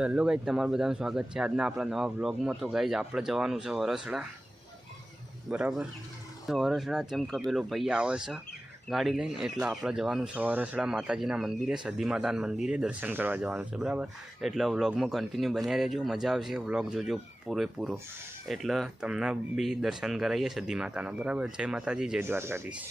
તો hello guys, તમારું બધાનું સ્વાગત છે આજના આપણા નવા વ્લોગમાં। તો ગાઈઝ આપણે જવાનું છે વરસડા, બરાબર। તો વરસડા જેમ કે પેલો ભાઈ આવે છે ગાડી લઈને, એટલે આપણે જવાનું છે વરસડા માતાજીના મંદિરે, સદી માતાના મંદિરે દર્શન કરવા જવાનું છે, બરાબર। એટલે વ્લોગમાં કન્ટિન્યુ બન્યા રહેજો, મજા આવશે, વ્લોગ જોજો પૂરેપૂરો, એટલે તમને બી દર્શન કરાવીએ સદી માતાના, બરાબર। જય માતાજી, જય દ્વારકાધીશ।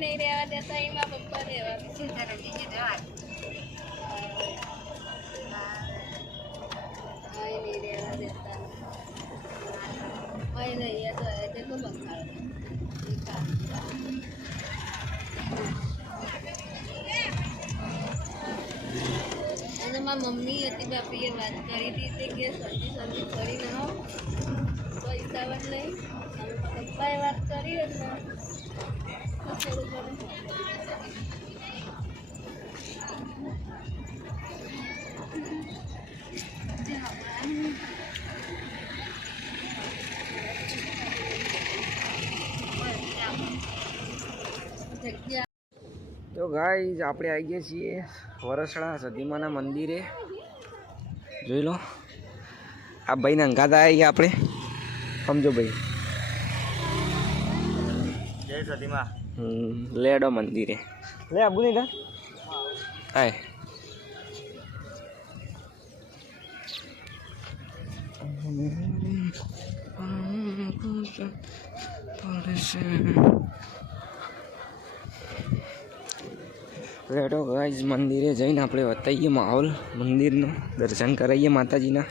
નહીં રહેવા દેતા એમાં પપ્પા રહેવા નહીં રહેવા દેતા નહીં તો તેટલું બંગાળ અને મારી મમ્મી હતી બાપીએ વાત કરી હતી તે કે સબ્જી કરી ના પૈસા જ નહીં, પપ્પાએ વાત કરી એટલે થોડું ઘણું તો ગાઈઝ આપણે આવી ગયા છીએ વરસડા સદીમાના મંદિરે, જોઈ લો આ ભાઈને અંગાતા આવી ગયા આપણે, સમજો ભાઈ, જય સદીમા। લેડો મંદિરે લે આબુ નહીં કા હાય લેડો ગાઈઝ મંદિરે જઈને આપણે બતાવીએ માહોલ મંદિરનો, દર્શન કરાવીએ માતાજીના।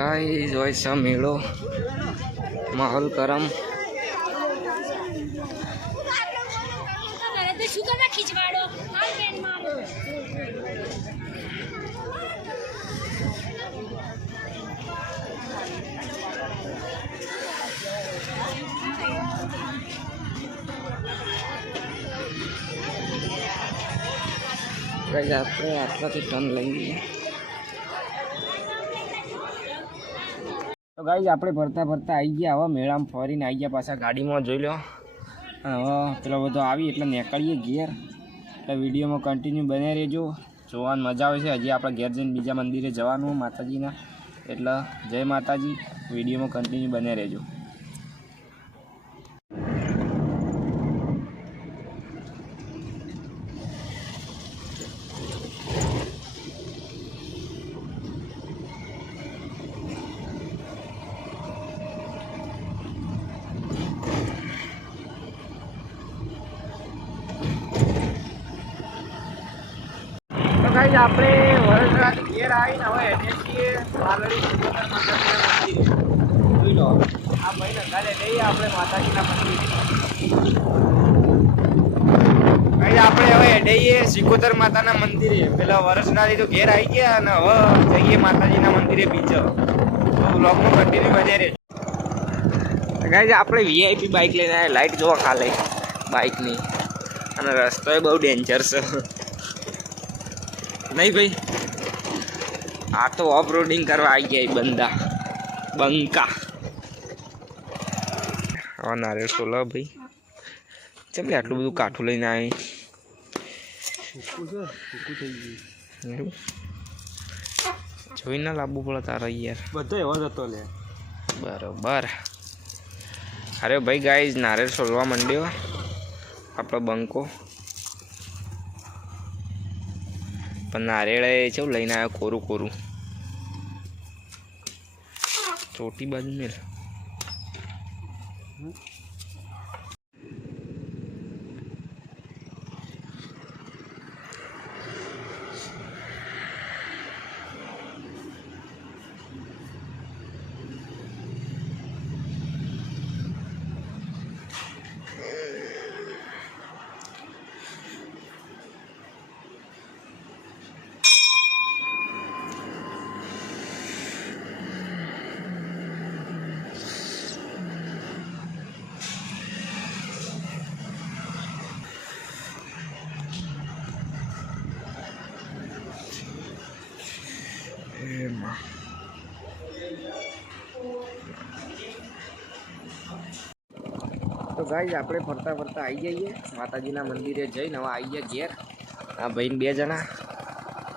ગાઈઝ હોય છે મેળો, માહોલ ગરમ, આપણે આટલાથી ટન લઈ લઈએ। તો ગાઈઝ આપણે ભરતા ભરતા આવી ગયા, હવે મેળામાં ફરીને આવી ગયા પાછા ગાડીમાં, જોઈ લો હવે પેલો બધો આવી એટલે નીકળીએ ઘેર. એટલે વિડીયોમાં કન્ટિન્યુ બને રહેજો, જોવાની મજા આવે છે. હજી આપણે ઘેર જઈને બીજા મંદિરે જવાનું માતાજીના, એટલે જય માતાજી. વિડીયોમાં કન્ટિન્યુ બને રહેજો. તો ગાઈઝ આપણે વડોદરાથી ઘેર આવીને હવે હેઠે છીએ પાલડી સિકોતર માતાજીના મંદિરે. જોઈ લો, આ ભાઈને ગાલે લઈએ આપણે માતાજીના મંદિરે. ગાઈઝ આપણે હવે હેઠીએ સિકોતર માતાના મંદિરે. પેલા વરસડાથી તો ઘેર આવી ગયા અને હવે જઈએ માતાજીના મંદિરે બીજો. તો બ્લોગમાં કન્ટિન્યુ બને રહેજો. ગાઈઝ આપણે વીઆઈપી બાઇક લઈને આવ્યા. લાઇટ જોવા ખાલે બાઇકની, અને રસ્તો એ બહુ ડેન્જર છે નહીં ભાઈ. આ તો ઓફ રોડિંગ કરવા આવી ગયા બંદા બંકા. હવે નારિયેળ સોલો ભાઈ, ચમ આટલું બધું કાઠું લઈને આવી. જોઈ ના લાવવું પડે તારે યાર, બધો એવો જ હતો લે. બરોબર. અરે ભાઈ ગાઈઝ નારિયેળ સોલવા માંડ્યો આપણો બંકો. પણ નારિયેળ કેવું લઈને આવ્યો, કોરું કોરું. ચોટી બાજુ મેળ. તો ગાઈઝ આપણે ફરતા ફરતા આવી જઈએ માતાજીના મંદિરે જઈને. હવે આવી ગયા ઘેર. આ ભાઈને 2 જણા.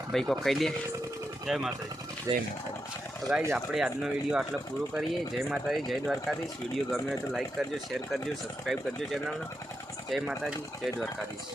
ભાઈ કોઈ કહી દે. જય માતાજી. જય માતાજી. તો ગાઈઝ આપણે આજનો વિડીયો આટલો પૂરો કરીએ. જય માતાજી, જય દ્વારકાધીશ. વિડીયો ગમે હોય તો લાઈક કરજો, શેર કરજો, સબસ્ક્રાઈબ કરજો ચેનલને. જય માતાજી, જય દ્વારકાધીશ.